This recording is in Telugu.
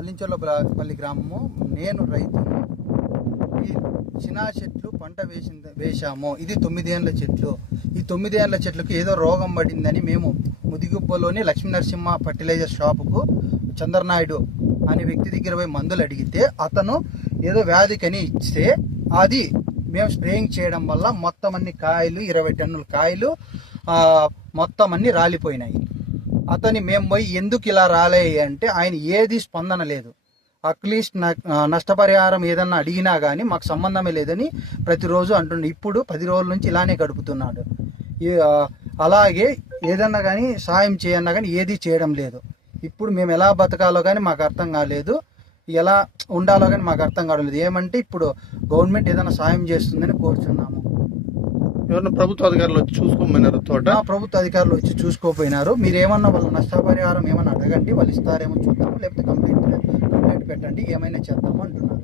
తాటిపల్లి గ్రామము. నేను రైతు ఈ చినా చెట్లు పంట వేసింది వేశాము. ఇది తొమ్మిదేళ్ళ చెట్లు. ఈ తొమ్మిదేళ్ళ చెట్లకు ఏదో రోగం పడిందని మేము ముదిగుబ్బలోని లక్ష్మీ నరసింహ ఫర్టిలైజర్ షాపుకు చంద్రనాయుడు అనే వ్యక్తి దగ్గర పోయి మందులు అడిగితే అతను ఏదో వ్యాధికని ఇస్తే అది మేము స్ప్రేయింగ్ చేయడం వల్ల మొత్తం అన్ని కాయలు ఇరవై టన్నుల కాయలు మొత్తం అన్ని రాలిపోయినాయి. అతని మేము పోయి ఎందుకు ఇలా రాలే అంటే ఆయన ఏది స్పందన లేదు. అట్లీస్ట్ నష్టపరిహారం ఏదన్నా అడిగినా కానీ మాకు సంబంధమే లేదని ప్రతిరోజు అంటుండే. ఇప్పుడు పది రోజుల నుంచి ఇలానే గడుపుతున్నాడు. అలాగే ఏదన్నా కానీ సాయం చేయన్నా కానీ ఏది చేయడం లేదు. ఇప్పుడు మేము ఎలా బతకాలో కానీ మాకు అర్థం కాలేదు. ఎలా ఉండాలో కానీ మాకు అర్థం కావడం లేదు. ఏమంటే ఇప్పుడు గవర్నమెంట్ ఏదైనా సాయం చేస్తుందని కోరుచున్నాము. ఎవరైనా ప్రభుత్వ అధికారులు వచ్చి చూసుకోమన్నారు తోట? ప్రభుత్వ అధికారులు వచ్చి చూసుకోపోయినారు. మీరు ఏమన్నా వాళ్ళ నష్టపరిహారం ఏమన్నా అడగండి వాళ్ళు ఇస్తారేమో చూద్దాము లేకపోతే కంప్లైంట్ కంప్లైంట్ పెట్టండి ఏమైనా చేద్దాము అంటున్నారు.